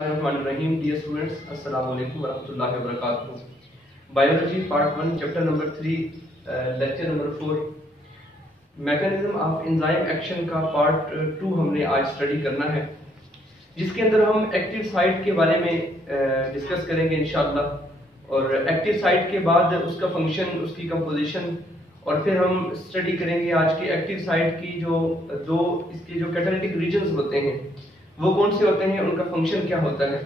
रहीम dear students, अस्सलाम वालेकुम वरहमतुल्लाहि वबरकातुहू। Biology part 1 chapter number 3 lecture number 4 mechanism of enzyme action का पार्ट 2 हमने आज स्टडी करना है, जिसके अंदर हम एक्टिव साइट के बारे में डिस्कस करेंगे इंशाअल्लाह। और एक्टिव साइट के बाद उसका फंक्शन, उसकी कंपोजिशन, और फिर हम स्टडी करेंगे आज के एक्टिव साइट की जो इसके जो कैटालिटिक रीजन्स होते हैं वो कौन से होते हैं, उनका फंक्शन क्या होता है।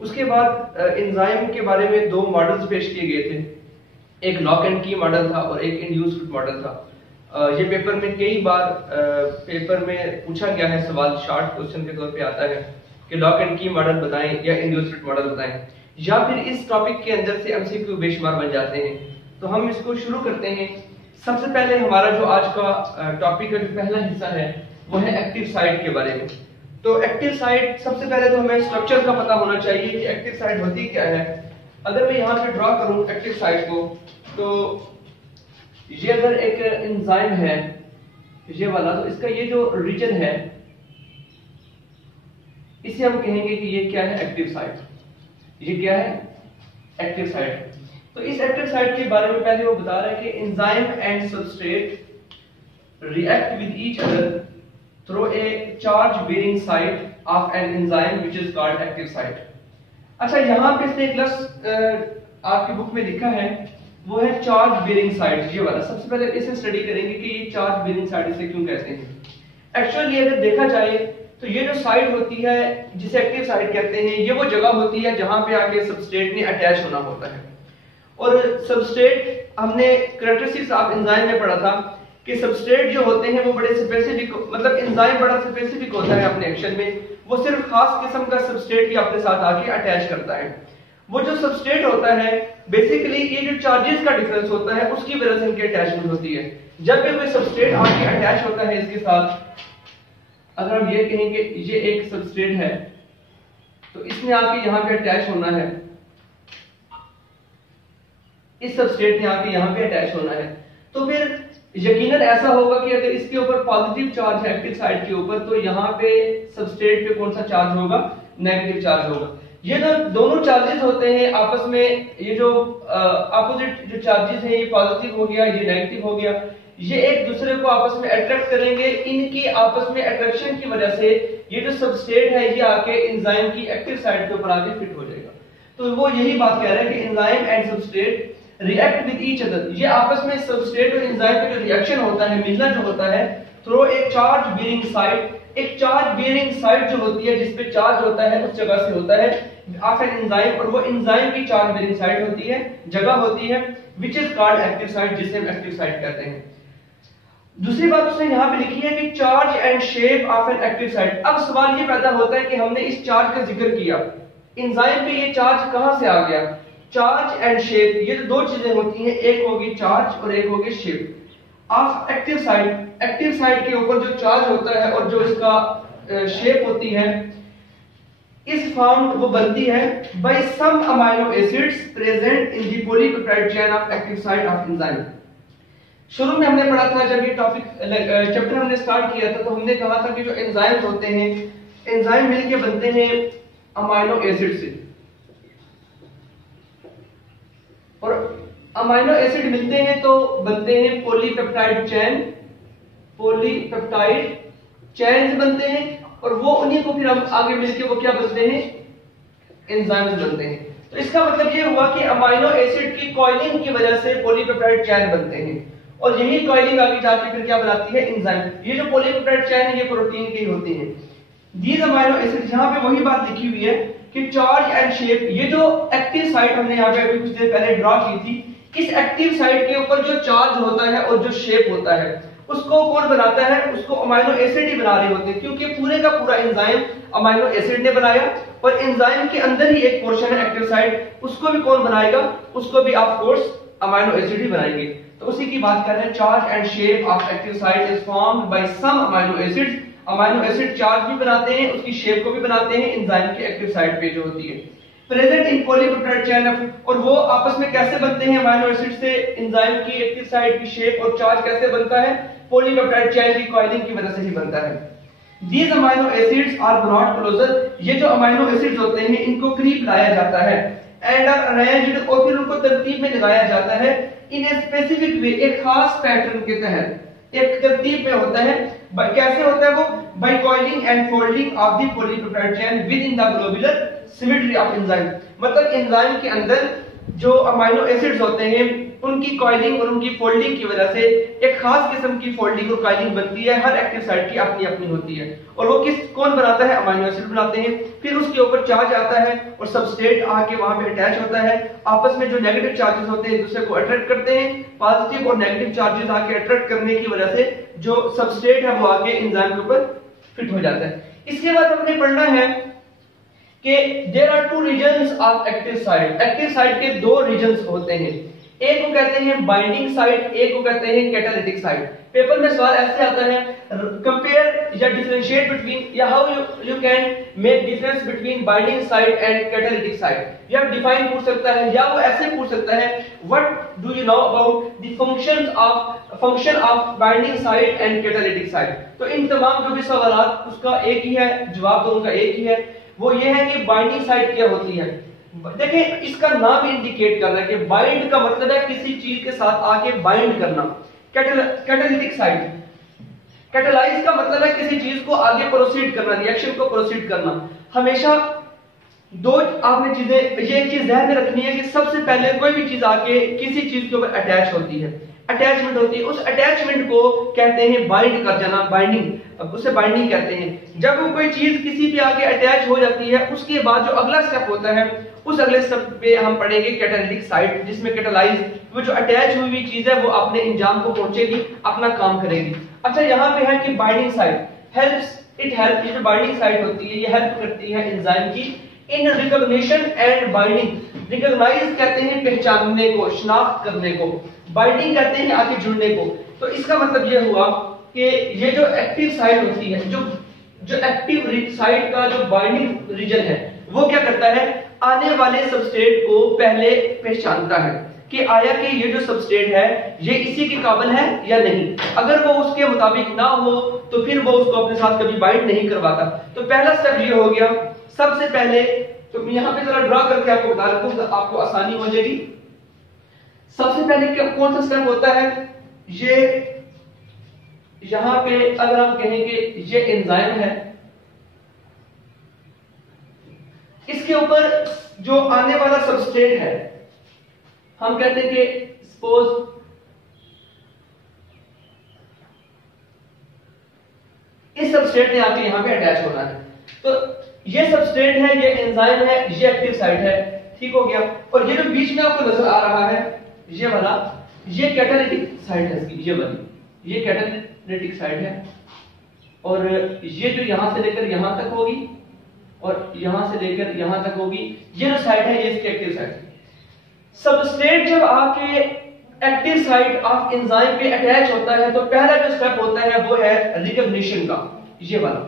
उसके बाद एंजाइम के बारे में दो मॉडल्स पेश किए गए थे, एक लॉक एंड की मॉडल था और एक इंड्यूस्ड मॉडल था। ये पेपर में कई बार पेपर में पूछा गया है, सवाल शॉर्ट क्वेश्चन के तौर पे आता है कि लॉक एंड की मॉडल बताएं या इंड्यूस्ड मॉडल बताएं, या फिर इस टॉपिक के अंदर से एमसीक्यू बेशुमार बन जाते हैं। तो हम इसको शुरू करते हैं। सबसे पहले हमारा जो आज का टॉपिक का जो पहला हिस्सा है वो है एक्टिव साइट के बारे में। तो एक्टिव साइट, सबसे पहले तो हमें स्ट्रक्चर का पता होना चाहिए कि एक्टिव साइट होती क्या है। अगर मैं यहाँ पे ड्रॉ करूँ एक्टिव साइट को, तो ये अगर एक एंजाइम है ये वाला, तो इसका ये जो रीजन है इसे हम कहेंगे कि ये क्या है, एक्टिव साइट। ये क्या है, एक्टिव साइट। तो इस एक्टिव साइट के बारे में पहले वो बता रहा है कि enzyme and substrate react with each other through a charge bearing site of an enzyme which is called active site। अच्छा, यहाँ पे इसने एक लफ्ज आपकी बुक में लिखा है, वो है चार्ज बेयरिंग साइट, ये वाला। सबसे पहले इसे स्टडी करेंगे कि ये चार्ज बेयरिंग साइट इसे क्यों कहते हैं। एक्चुअली अगर देखा जाए तो ये जो साइट होती है जिसे एक्टिव साइट कहते हैं, ये वो जगह होती है जहां पे आके सबस्ट्रेट ने अटैच होना होता है। और सबस्ट्रेट, हमने कैरेक्टरिस्टिक्स ऑफ एंजाइम में पढ़ा था कि सबस्ट्रेट जो होते हैं वो बड़े स्पेसिफिक, मतलब एंजाइम बड़ा स्पेसिफिक होता है अपने एक्शन में। वो सिर्फ खास किस्म का सबस्ट्रेट ही अपने साथ आके अटैच करता है। वो जो सबस्ट्रेट होता है बेसिकली ये जो चार्जेस का डिफरेंस होता है उसकी वजह से इनकी अटैचमेंट होती है। जब भी कोई सबस्ट्रेट आके अटैच होता है इसके साथ, अगर हम ये कहें कि ये एक सबस्ट्रेट है तो इसने आके यहाँ पे अटैच होना है, इस सबस्ट्रेट ने आके यहाँ पे अटैच होना है, तो फिर यकीनन ऐसा होगा कि अगर इसके ऊपर पॉजिटिव चार्ज है एक्टिव साइट के ऊपर, तो यहाँ पे सबस्ट्रेट पे कौन सा चार्ज होगा, नेगेटिव चार्ज होगा। ये जो दोनों चार्जेस होते हैं आपस में, ये जो अपोजिट जो चार्जेस हैं, ये पॉजिटिव हो गया, ये नेगेटिव हो गया, ये एक दूसरे को आपस में अट्रैक्ट करेंगे। इनकी आपस में अट्रैक्शन की वजह से ये जो सबस्ट्रेट है ये आके एंजाइम की एक्टिव साइट के ऊपर आके फिट हो जाएगा। तो वो यही बात कह रहा है कि enzyme and substrate react with each other, ये आपस में सबस्ट्रेट और एंजाइम का जो रिएक्शन होता है, मिलना जो होता है, थ्रू एक चार्ज बियरिंग साइट। एक चार्ज बियरिंग साइट जो होती है जिसपे चार्ज होता है उस जगह से होता है ऑफ एन एंजाइम, और वो एंजाइम की चार्ज बियरिंग साइट होती है, जगह होती है, which is called active site, जिसे हम एक्टिव साइट कहते हैं। दूसरी बात उसने यहाँ पे लिखी है कि charge and shape of an active site. अब सवाल ये पैदा होता है कि हमने इस चार्ज का जिक्र किया, एंजाइम पे ये चार्ज कहां से आ गया। चार्ज एंड शेप, ये जो दो चीजें होती हैं, एक होगी चार्ज और एक होगी shape of active site. Active site के ऊपर जो चार्ज होता है और जो इसका शेप होती है, इस फॉर्म वो बनती है by some amino acids present in the polypeptide chain of active site of enzyme. शुरू में हमने पढ़ा था, जब ये टॉपिक चैप्टर हमने स्टार्ट किया था, तो हमने कहा था कि जो एंजाइम्स होते हैं, एंजाइम मिलके बनते हैं अमीनो एसिड से, और अमीनो एसिड मिलते हैं तो बनते हैं पॉलीपेप्टाइड चेन, पॉलीपेप्टाइड चेन्स बनते हैं, और वो उन्हीं को फिर हम आगे मिलके वो क्या बनते हैं, एंजाइम्स बनते हैं। तो इसका मतलब ये हुआ कि अमीनो एसिड की कॉइलिंग की वजह से पॉलीपेप्टाइड चेन बनते हैं, और यही कॉइलिंग आगे जाके फिर क्या बनाती है, एंजाइम। ये जो पॉलीपेप्टाइड चेन है ये प्रोटीन की होती है। दीज अमीनो एसिड, यहाँ पे वही बात लिखी हुई है कि चार्ज एंड शेप, ये जो एक्टिव साइट हमने यहाँ पे अभी कुछ देर पहले ड्रॉ की थी, इस एक्टिव साइट के ऊपर जो चार्ज होता है और जो शेप होता है उसको कौन बनाता है, उसको अमीनो एसिड ही बना रहे होते हैं, क्योंकि पूरे का पूरा एंजाइम अमीनो एसिड ने बनाया, और एंजाइम के अंदर ही एक पोर्शन है एक्टिव साइट, उसको भी कौन बनाएगा, उसको भी ऑफ कोर्स अमीनो एसिड ही बनाएंगे। तो उसी की बात कर रहे हैं, charge and shape of active site is formed by some amino acids. Amino acid charge भी बनाते हैं, उसकी शेप को भी बनाते हैं एंजाइम की एक्टिव साइट पे जो होती है, प्रेजेंट इन पॉलीपेप्टाइड चेन। और वो आपस में कैसे बनते हैं अमीनो एसिड से, एंजाइम की एक्टिव साइट की शेप और चार्ज कैसे बनता है, पॉलीपेप्टाइड चेन की कॉइलिंग की वजह से ही बनता है। These amino acids are brought closer, ये जो अमाइनो एसिड्स होते हैं इनको करीब लाया जाता है, and are arranged, और फिर उनको तरतीब में लगाया जाता है in a specific way, एक खास पैटर्न के तहत, एक तरतीब में होता है। कैसे होता है वो? by coiling and folding of the polypeptide chain within the globular symmetry of enzyme, मतलब एंजाइम के अंदर जो अमाइनो एसिड्स होते हैं उनकी कॉइलिंग और उनकी फोल्डिंग की वजह से एक खास किस्म की फोल्डिंग और कॉइलिंग बनती है। हर एक्टिव साइट की अपनी अपनी होती है, और वो कौन बनाता है? अमाइनो एसिड बनाते हैं। फिर उसके ऊपर चार्ज आता है और सबस्ट्रेट आके वहां पे अटैच होता है। आपस में जो नेगेटिव चार्जेस होते हैं एक दूसरे को अट्रैक्ट करते हैं। पॉजिटिव और नेगेटिव चार्जेस आके अट्रैक्ट करने की वजह से जो सबस्ट्रेट है वो आके एंजाइम के ऊपर फिट हो जाता है। इसके बाद हमने पढ़ना है कि there are two regions of active site. Active site के दो रीजन्स होते हैं, एक को कहते हैं बाइंडिंग साइट, एक को कहते हैं कैटालिटिक साइट। पेपर में सवाल ऐसे आता है, कंपेयर या डिफरेंशिएट बिटवीन, या how you can make difference between binding site and catalytic site. या डिफाइन पूछ सकता है, या वो ऐसे पूछ सकता है, what do you know about the function of binding site and catalytic site. तो इन तमाम जो भी सवाल उसका एक ही है जवाब, दोनों का एक ही है, वो ये है कि बाइंडिंग साइट क्या होती है। देखिए इसका नाम इंडिकेट कर रहा है कि बाइंड का मतलब है किसी चीज के साथ आके बाइंड करना। कैटालिटिक साइट, कैटालाइज का मतलब है किसी चीज को आगे प्रोसीड करना, रिएक्शन को प्रोसीड करना। हमेशा दो आपने चीजें, ये एक चीज ध्यान में रखनी है कि सबसे पहले कोई भी चीज आके किसी चीज के ऊपर अटैच होती है, अटैचमेंट होती है, उस अटैचमेंट को कहते हैं बाइंड कर जाना, बाइंडिंग, उसे बाइंडिंग कहते हैं। जब वो कोई चीज किसी पे आके अटैच हो जाती है उसके बाद जो अगला स्टेप होता है उस अगले स्टेप पे हम पढ़ेंगे कैटालिटिक साइट, जिसमें कैटालाइज वो जो अटैच हुई हुई चीज है वो अपने इंजाम को पहुंचेगी, अपना काम करेगी। अच्छा यहाँ पे है कि binding site helps, it help, ये जो बाइंडिंग साइट होती है ये हेल्प करती है एंजाइम की in recognition and binding. Recognise कहते हैं पहचानने को, शिनाख्त करने को, बाइंडिंग कहते हैं आगे जुड़ने को। तो इसका मतलब ये हुआ कि ये जो एक्टिव साइट होती है, जो एक्टिव साइट का जो बाइंडिंग रीजन है वो क्या करता है, आने वाले सबस्ट्रेट को पहले पहचानता है कि आया कि ये जो सबस्ट्रेट है ये इसी के काबिल है या नहीं। अगर वो उसके मुताबिक ना हो तो फिर वो उसको अपने साथ कभी बाइंड नहीं करवाता। तो पहला स्टेप ये हो गया। सबसे पहले तो यहाँ पे जरा ड्रा करके आपको बता देता हूं तो आपको आसानी हो जाएगी। सबसे पहले कौन सा स्टेप होता है, ये यहां पे अगर हम कहेंगे ये एंजाइम है, इसके ऊपर जो आने वाला सबस्ट्रेट है हम कहते हैं कि सपोज इस सबस्ट्रेट ने आके यहां पे अटैच होना है। तो ये सबस्ट्रेट है, ये एंजाइम है, ये एक्टिव साइट है, ठीक हो गया। और ये जो बीच में आपको नजर आ रहा है ये वाला, ये कैटालिटिक साइट है इसकी, ये वाली ये कैटालिटिक साइट है। और ये जो यहां से लेकर यहां तक होगी और यहां से लेकर यहां तक होगी, ये जो साइट है ये इसकी एक्टिव साइट है। सबस्ट्रेट जब आके एक्टिव साइट ऑफ एंजाइम पे अटैच होता है तो पहला जो स्टेप होता है वो है रिकॉग्निशन का, ये वाला।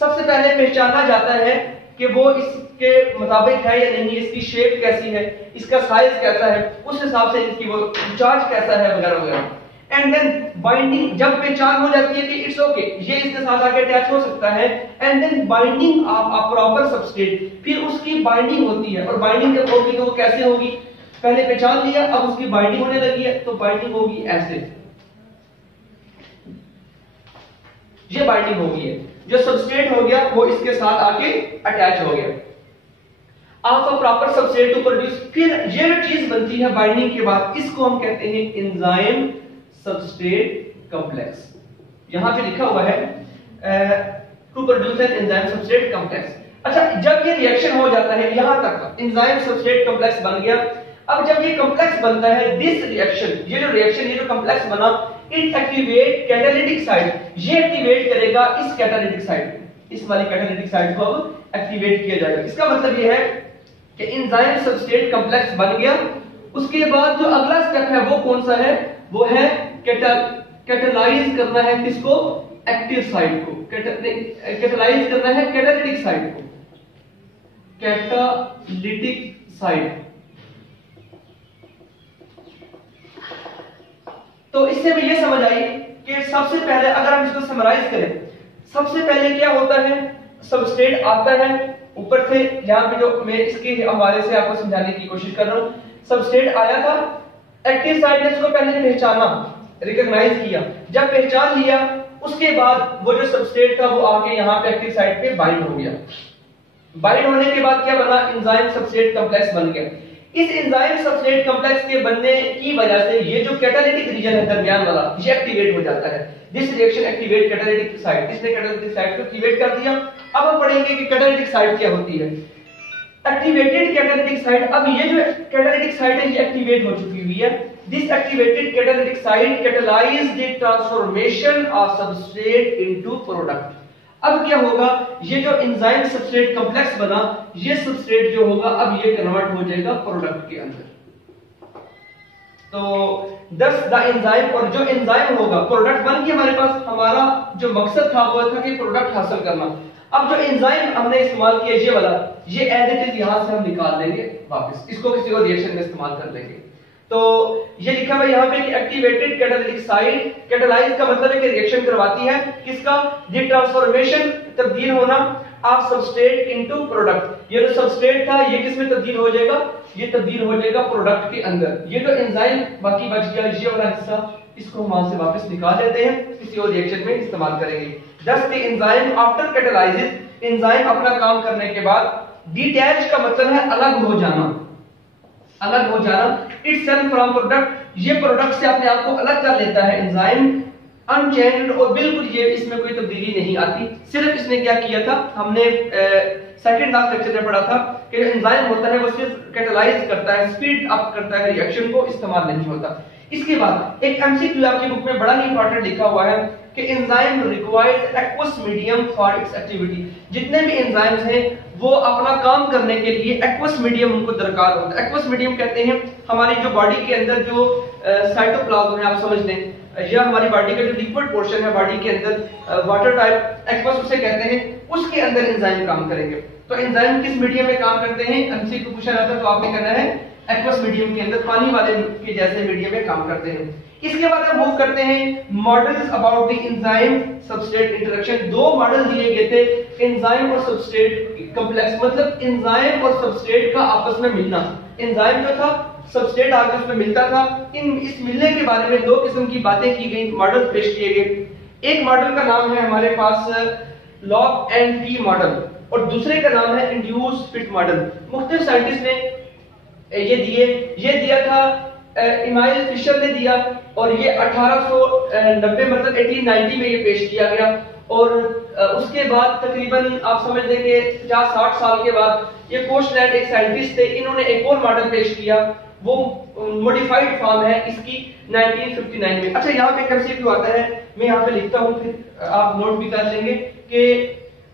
सबसे पहले पहचाना जाता है कि वो इसके मुताबिक है या नहीं, इसकी शेप कैसी है, इसका साइज कैसा है, उस हिसाब से इसकी वो चार्ज कैसा है वगैरह वगैरह। एंड देन बाइंडिंग, जब पहचान हो जाती है कि इट्स ओके ये इसके साथ आके अटैच हो सकता है, and then binding of a proper substrate, फिर उसकी बाइंडिंग होती है। और बाइंडिंग जब होगी तो वो कैसे होगी, पहले पहचान लिया अब उसकी बाइंडिंग होने लगी है तो बाइंडिंग होगी ऐसे, ये बाइंडिंग होगी है, जो सबस्ट्रेट हो गया वो इसके साथ आके अटैच हो गया। Of a proper substrate to produce, फिर ये जो चीज बनती है बाइंडिंग के बाद इसको हम कहते हैं एंजाइम सबस्ट्रेट कॉम्प्लेक्स। यहां पे लिखा हुआ है to produce an enzyme substrate complex. अच्छा जब ये रिएक्शन हो जाता है यहां तक एंजाइम सबस्ट्रेट कॉम्प्लेक्स बन गया। अब जब ये कॉम्प्लेक्स बनता है, दिस रिएक्शन, ये जो कॉम्प्लेक्स बना, इट एक्टिवेट कैटालिटिक साइट, ये एक्टिवेट करेगा इस कैटालिटिक साइट, इस वाली कैटालिटिक साइट को अब एक्टिवेट किया जाएगा। इसका मतलब ये है कि एंजाइम सबस्ट्रेट कॉम्प्लेक्स बन गया। उसके बाद जो अगला स्टेप है वो कौन सा है, वो है कैटालाइज करना है किसको, एक्टिव साइट को, कैटालाइज करना है कैटालिटिक साइट को, कैटालिटिक साइट। तो इससे भी ये समझ आई कि सबसे पहले अगर हम इसको समराइज करें सबसे पहले क्या होता है, सबस्ट्रेट आता है ऊपर से, यहाँ पे जो मैं इसके हवाले से आपको समझाने की कोशिश कर रहा हूँ। सबस्ट्रेट आया था, एक्टिव साइट ने इसको पहले पहचाना, रिकॉग्नाइज किया। जब पहचान लिया उसके बाद वो जो सबस्ट्रेट था वो आके यहाँ पे एक्टिव साइट पे बाइंड हो गया। बाइंड होने के बाद क्या बना, एंजाइम सबस्ट्रेट कॉम्प्लेक्स बन गया। इस एंजाइम सबस्ट्रेट कॉम्प्लेक्स के बनने की वजह से ये जो कैटालिटिक रीजन है दरमियान वाला, ये एक्टिवेट हो जाता है। This reaction activate catalytic site, इसने कैटालिटिक साइट को एक्टिवेट कर दिया। अब हम पढ़ेंगे कि कैटालिटिक साइट क्या होती है। एक्टिवेटेड कैटालिटिक साइट, अब ये जो कैटालिटिक साइट है ये एक्टिवेट हो चुकी हुई है। This activated catalytic site catalyse the transformation of substrate into product. अब क्या होगा, ये जो एंजाइम सबस्ट्रेट कॉम्प्लेक्स बना, ये सबस्ट्रेट जो होगा अब ये कन्वर्ट हो जाएगा प्रोडक्ट के अंदर। तो दस द एंजाइम, और जो एंजाइम होगा प्रोडक्ट बन के हमारे पास, हमारा जो मकसद था वो था कि प्रोडक्ट हासिल करना। अब जो एंजाइम हमने इस्तेमाल किया ये वाला, ये एज इट इज यहां से हम निकाल देंगे वापस, इसको किसी और रिएक्शन में इस्तेमाल कर लेंगे। तो ये लिखा हुआ यहाँ पे कि एक्टिवेटेड कैटालिटिक साइट, कैटलाइज का मतलब है कि रिएक्शन करवाती है किसका, द ट्रांसफॉर्मेशन, तब्दील होना, ऑफ सबस्ट्रेट इनटू प्रोडक्ट। ये जो सबस्ट्रेट था ये किस में तब्दील हो जाएगा, ये तब्दील हो जाएगा प्रोडक्ट के अंदर। ये जो एंजाइम बाकी बच गया ये वाला हिस्सा, इसको हम वहां से वापस निकाल लेते हैं, किसी और रिएक्शन में इस्तेमाल करेंगे। दस द एंजाइम आफ्टर कैटलाइसिस, एंजाइम अपना काम करने के बाद, डिटैच का मतलब है अलग हो जाना, अलग हो जाना, इटसेल्फ फ्रॉम प्रोडक्ट, ये प्रोडक्ट से अपने आप को अलग कर लेता है एंजाइम, अनचेंज्ड, और बिल्कुल ये इसमें कोई तब्दीली नहीं आती। सिर्फ इसने क्या किया था, हमने सेकंड लास्ट लेक्चर में पढ़ा था कि एंजाइम होता है वो सिर्फ कैटलाइज करता है, स्पीड अप करता है रिएक्शन को, इस्तेमाल नहीं होता। इसके बाद एक एमसीक्यू आपकी बुक में बड़ा ही इंपॉर्टेंट लिखा हुआ है कि enzyme requires aqueous medium for its activity. जितने भी एंजाइम्स हैं वो अपना काम करने के लिए एक्वस मीडियम उनको दरकार होता है। एक्वस मीडियम कहते हैं हमारी जो बॉडी के अंदर जो साइटोप्लाज्म है, आप समझ लें, या हमारी बॉडी का जो लिक्विड पोर्शन है बॉडी के अंदर, वाटर टाइप एक्वस उसे कहते हैं, उसके अंदर एंजाइम काम करेंगे। तो एंजाइम किस मीडियम में काम करते हैं, एमसीक्यू पूछा जाता है तो आपने करना है एक्वस मीडियम के अंदर, पानी वाले के जैसे मीडियम में काम करते हैं। इसके बाद हम मूव करते हैं models about the enzyme substrate interaction. दो मॉडल दिए गए थे, एंजाइम और सबस्ट्रेट कॉम्प्लेक्स, मतलब एंजाइम और सबस्ट्रेट का आपस में मिलना। एंजाइम जो था सबस्ट्रेट आकर उसमें मिलता था, इस मिलने के बारे में दो किस्म की बातें की गई, मॉडल पेश किए गए। एक मॉडल का नाम है हमारे पास लॉक एंड की मॉडल, और दूसरे का नाम है इंड्यूस फिट मॉडल। मुख्तलिफ साइंटिस्ट ने ये दिया था, इमाइल फिशर ने दिया, और ये 1890 मतलब 1890 में ये पेश किया गया। और उसके बाद तकरीबन आप समझ लें कि 50-60 साल के बाद ये कोशलैंड एक साइंटिस्ट थे, इन्होंने एक और मॉडल पेश किया, वो मॉडिफाइड फॉर्म है इसकी 1959 में। अच्छा, यहाँ पे कंसेप्ट आता है, मैं यहाँ पे लिखता हूँ, फिर आप नोट भी कर लेंगे कि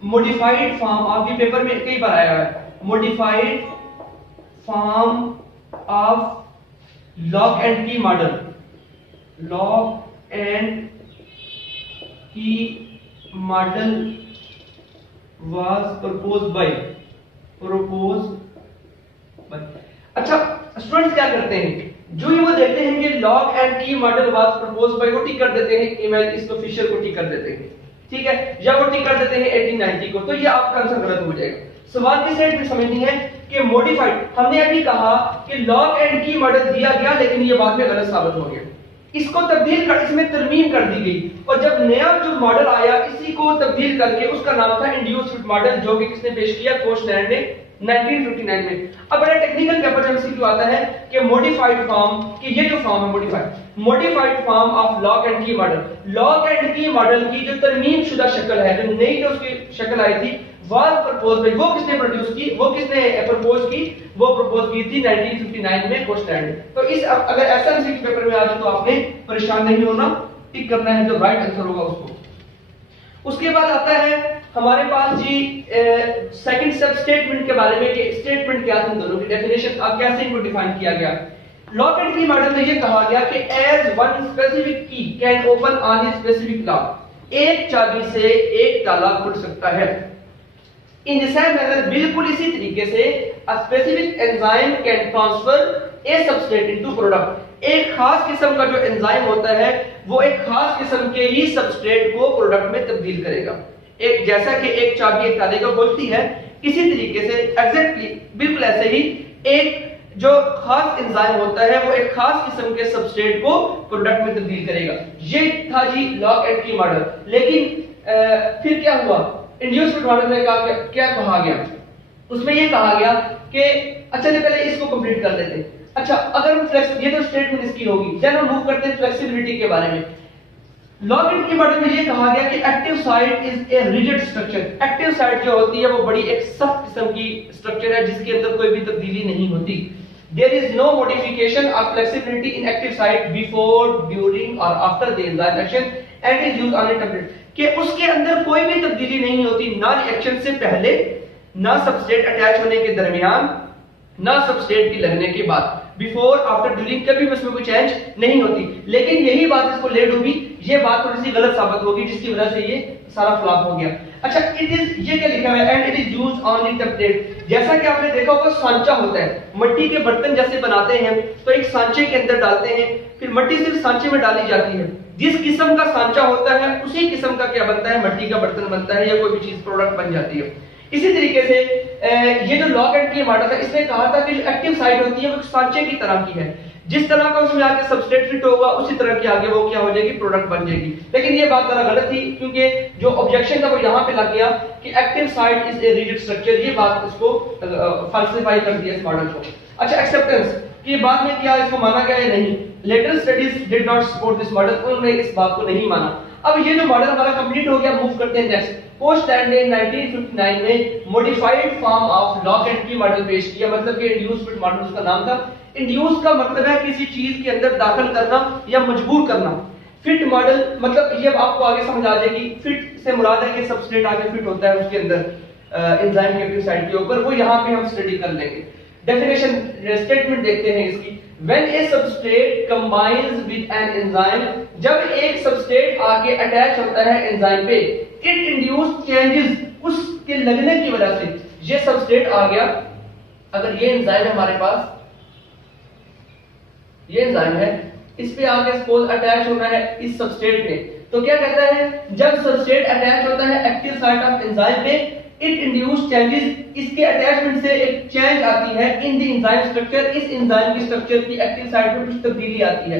मॉडिफाइड फॉर्म, आपके पेपर में कई बार आया है, modified form of lock and की मॉडल, लॉक एंड की मॉडल वाज प्रपोज्ड बाय। अच्छा, स्टूडेंट्स क्या करते हैं, जो ही वो देखते हैं कि लॉक एंड की मॉडल वाज प्रपोज्ड बाय, वो टिक कर देते हैं, ईमेल इसको फिशर को टिक कर देते हैं, ठीक है, या वो टिक कर देते हैं 1890 को, तो ये आपका आंसर गलत हो जाएगा। सवाल की साइड पे समझनी है कि मॉडिफाइड, हमने अभी कहा कि लॉक एंड की मॉडल दिया गया लेकिन ये बाद में गलत साबित हो गया, इसको तब्दील कर, इसमें तरमीम कर दी गई, और जब नया जो मॉडल आया इसी को तब्दील करके उसका नाम था इंड्यूस्ड फिट मॉडल, जो कि किसने पेश किया, कोशलैंड ने 1959 में। अब बड़ा टेक्निकल पेपर में एमसीक्यू आता है कि मॉडिफाइड फॉर्म, कि ये जो फॉर्म है modified form of lock and की मॉडल, लॉक एंड की मॉडल की जो तरमीम शुदा शक्ल है, जो नई जो उसकी शक्ल आई थी, वाज प्रपोज्ड बाय, वो किसने प्रोड्यूस की, वो किसने प्रपोज की, वो प्रपोज की थी 1959 में कोशलैंड। तो इस अगर ऐसा एमसीक्यू पेपर में आ जाए तो आपने परेशान नहीं होना, टिक करना है जो राइट आंसर होगा उसको। उसके बाद आता है हमारे पास जी सेकंड सब स्टेटमेंट के बारे में, कि स्टेटमेंट क्या थे, दोनों की डेफिनेशन अब कैसे इनको डिफाइन किया गया। लॉक एंड की मॉडल में ये कहा गया कि एज वन स्पेसिफिक की can open on a specific lock, एक चाबी से एक ताला खुल सकता है। इन द सेम मैनर, बिल्कुल इसी तरीके से, a specific enzyme can transfer A substrate into product, एक खास किस्म का जो एंजाइम होता है वो एक खास किस्म के ही सबस्ट्रेट को प्रोडक्ट में तब्दील करेगा। एक जैसा कि एक चाबी एक ताले को खोलती है, इसी तरीके से एग्जैक्टली बिल्कुल ऐसे ही एक जो खास एंजाइम होता है वो एक खास किस्म के सबस्ट्रेट को प्रोडक्ट में तब्दील करेगा। ये था जी लॉक एंड की मॉडल। लेकिन फिर क्या हुआ, इंड्यूसमेंट मॉडल में क्या कहा गया, उसमें ये कहा गया कि अच्छा पहले इसको कंप्लीट कर लेते हैं। अच्छा, अगर हम ये तो स्टेटमेंट इसकी होगी, देन हम मूव करते हैं फ्लेक्सिबिलिटी के बारे में। लॉक एंड की मॉडल में ये कहा गया कि active site is a rigid structure. Active site जो होती है वो बड़ी एक सख्त किस्म की स्ट्रक्चर है जिसके अंदर कोई भी तब्दीली नहीं होती। There is no modification or flexibility in active site before, during or after the enzyme action and is used on a template। कि उसके अंदर कोई भी तब्दीली नहीं होती, ना रिएक्शन से पहले, ना सबस्ट्रेट अटैच होने के दरमियान, ना सबस्ट्रेट की लगने के बाद। बिफोर, आफ्टर, ड्यूरिंग कभी भी उसमें कोई चेंज नहीं होती। लेकिन यही बात इसको ले डूबी, ये बात थोड़ी सी गलत साबित होगी जिसकी वजह से ये सारा फ्लॉप हो गया। अच्छा, इट इज ये क्या लिखा हुआ है, and it is used on in template. जैसा कि आपने देखा होगा सांचा होता है, मिट्टी के बर्तन जैसे बनाते हैं तो एक सांचे के अंदर डालते हैं, फिर मिट्टी सिर्फ सांचे में डाली जाती है। जिस किस्म का सांचा होता है उसी किस्म का क्या बनता है, मिट्टी का बर्तन बनता है या कोई भी चीज प्रोडक्ट बन जाती है। इसी तरीके से ये जो लॉक एंड की मॉडल है, इसने कहा था कि जो एक्टिव साइट होती है वो सांचे की तरह की है, जिस तरह का उसमें आके सबस्ट्रेट फिट होगा उसी तरह की आगे वो क्या हो जाएगी, प्रोडक्ट बन जाएगी। लेकिन ये बात जरा गलत थी, क्योंकि जो ऑब्जेक्शन था वो यहाँ पे लग गया कि active site is a rigid structure. ये बात उसको फॉल्सिफाई कर दिया इस मॉडल को। अच्छा, एक्सेप्टेंस कि बाद में क्या इसको माना गया या नहीं, later studies did not support this model, उन्होंने इस बात को नहीं माना। अब ये जो मॉडल हमारा कंप्लीट हो गया, मूव करते हैं नेक्स्ट। पोस्ट ने 1959 में modified form of lock and की मॉडल पेश किया, मतलब कि इंड्यूसमेंट मॉडल उसका नाम था। इंड्यूस का मतलब है किसी चीज के अंदर दाखिल करना या मजबूर करना। फिट मॉडल मतलब ये आपको आगे समझ आ जाएगी, फिट से मुराद है कि सबस्ट्रेट आगे फिट होता है उसके अंदर एंजाइम के एक्टिव साइट के ऊपर, वो यहाँ पे हम स्टडी कर लेंगे। डेफिनेशन स्टेटमेंट देखते हैं इसकी। When a substrate combines with an enzyme, जब एक सबस्ट्रेट आके अटैच होता है एंजाइम पे, it induce changes, उसके लगने की वजह से ये सबस्ट्रेट आ गया। अगर ये एंजाइम है हमारे पास, ये एंजाइम है, इस पे आके सपोज अटैच होना है इस सबस्ट्रेट पे, तो क्या कहता है, जब सबस्ट्रेट अटैच होता है एक्टिव साइट ऑफ एंजाइम पे, इट इंड्यूस चेंजेस, इसके अटैचमेंट से एक चेंज आती है इन द एंजाइम स्ट्रक्चर, इस एंजाइम की स्ट्रक्चर की एक्टिव साइट में कुछ तब्दीली आती है।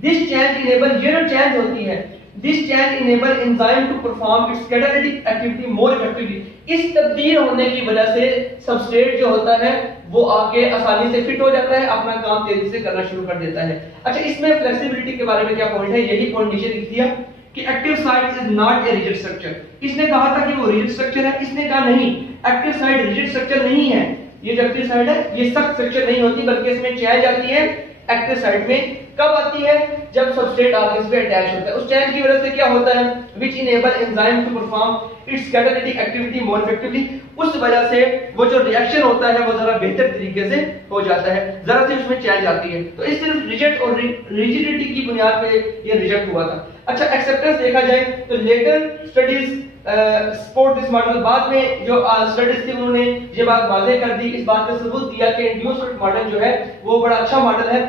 दिस चेंज इनेबल, ये जो चेंज होती है, this change enable enzyme to perform its catalytic activity more effectively. इस तब्दील होने की वजह से सबस्ट्रेट जो होता है वो आके आसानी से फिट हो जाता है, अपना काम तेजी से करना शुरू कर देता है। अच्छा, इसमें फ्लेक्सिबिलिटी के बारे में क्या पॉइंट है, यही पॉइंट नीचे लिख दिया कि active site is not a rigid structure. इसने कहा था कि वो रिजिड स्ट्रक्चर है, इसने कहा नहीं, एक्टिव साइट रिजिड स्ट्रक्चर नहीं है। ये जो एक्टिव साइट है ये सख्त स्ट्रक्चर नहीं होती, बल्कि इसमें चेंज आती है एक्टिव साइट में। कब आती है, जब सबस्ट्रेट आके इस पे अटैच होता है। उस चेंज की वजह से क्या होता है, which enable enzyme to perform its catalytic activity more effectively. उस वजह से वो जो रिएक्शन होता है वो जरा बेहतर तरीके से हो जाता है, जरा सी उसमें चेंज आती है। तो इस सिर्फ रिजिड और रिजिडिटी की बुनियाद पे ये रिजेक्ट हुआ था। अच्छा, एक्सेप्टेंस देखा जाए तो later studies support this model, बाद में जो स्टडीज थी उन्होंने ये बात वाज़ेह कर दी, इस बात का सबूत दिया कि इंड्यूसमेंट मॉडल जो है वो बड़ा अच्छा मॉडल है।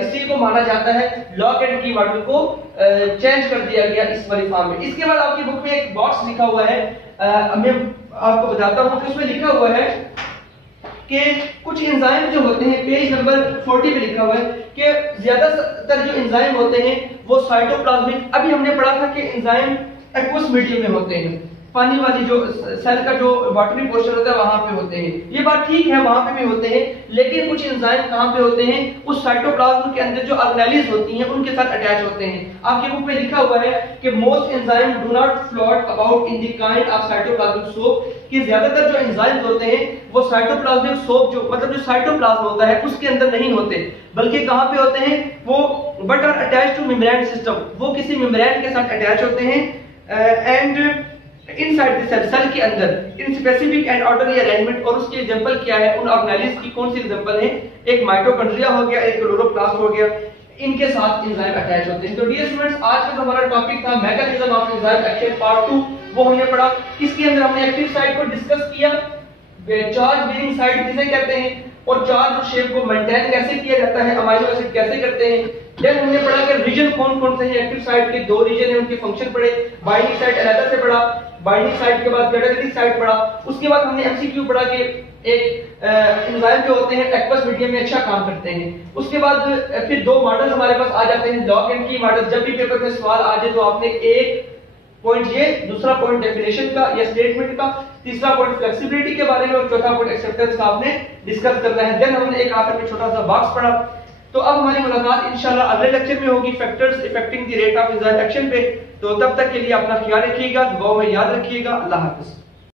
इस चीज को माना जाता है लॉक एंड की मॉडल को चेंज कर दिया गया इस वाली फॉर्म में। इसके बाद आपकी बुक में एक बॉक्स लिखा हुआ है, मैं आपको बताता हूं कि उसमें लिखा हुआ है कि कुछ एंजाइम जो होते हैं, पेज नंबर 40 पे लिखा हुआ है कि ज्यादातर जो एंजाइम होते हैं वो साइटोप्लाज्मिक, अभी हमने पढ़ा था कि एंजाइम एक्वस मीडियम में होते हैं, पानी वाली जो सेल का जो वाटरी पोर्शन होता है वहां पे होते हैं। ये बात ठीक है, वहां पे भी होते हैं, लेकिन कुछ एंजाइम कहां पे होते हैं, उस साइटोप्लाज्म के अंदर जो ऑर्गेनेल्स होती हैं उनके साथ अटैच होते हैं। आपकी बुक में लिखा हुआ है कि most enzyme do not float about in the kind of cytoplasmic soap, कि ज्यादातर जो एंजाइम्स होते हैं वो साइटोप्लाज्मिक सोप जो मतलब जो साइटोप्लाज्म होता है उसके अंदर नहीं होते, बल्कि कहां पे होते हैं वो, but are attached to membrane system, वो किसी मेम्ब्रेन के साथ अटैच होते हैं and inside the cell, cell के अंदर in specific and orderly arrangement. और उसकी एग्जांपल क्या है, उन ऑर्गेनेल्स की कौन सी एग्जांपल है, एक माइटोकॉन्ड्रिया हो गया, एक क्लोरोप्लास्ट हो गया, इनके साथ एंजाइम अटैच होते हैं। तो डियर स्टूडेंट्स, आज का जो हमारा टॉपिक था mechanism of enzyme action part 2, वो हमने पढ़ा। इसके अंदर हमने एक्टिव साइट को डिस्कस किया, चार्ज बीरिंग साइट किसे कहते हैं, और चार्ज और शेप को मेंटेन कैसे किया जाता है, अमाइनो एसिड कैसे करते हैं। देन हमने पढ़ा कि रीजन कौन कौन से हैं, एक्टिव साइट के 2 रीजन हैं, उनके फंक्शन पढ़े, बाइंडिंग साइट अलग से पढ़ा, बाइंडिंग साइट के बाद कैटालिटिक साइट पढ़ा। उसके बाद हमने एमसीक्यू पढ़ा कि एक एंजाइम जो होते हैं एक्वस मीडियम में अच्छा काम करते हैं। उसके बाद फिर 2 मॉडल्स हमारे पास आ जाते हैं, लॉग एंड की मॉडल। जब भी पेपर में सवाल आ जाए तो आपने एक पॉइंट ये, दूसरा पॉइंट डेफिनेशन का या स्टेटमेंट का, तीसरा पॉइंट फ्लेक्सिबिलिटी के बारे में और चौथा पॉइंट एक्सेप्टेंस का आपने डिस्कस करना है। देन हमने एक आखिर में छोटा सा बॉक्स पढ़ा। तो अब हमारी मुलाकात इंशाल्लाह अगले लेक्चर में होगी factors affecting the rate of enzyme action पे। तो तब तक के लिए अपना ख्याल रखिएगा, दुआओं में याद रखिएगा। अल्लाह हाफिज़।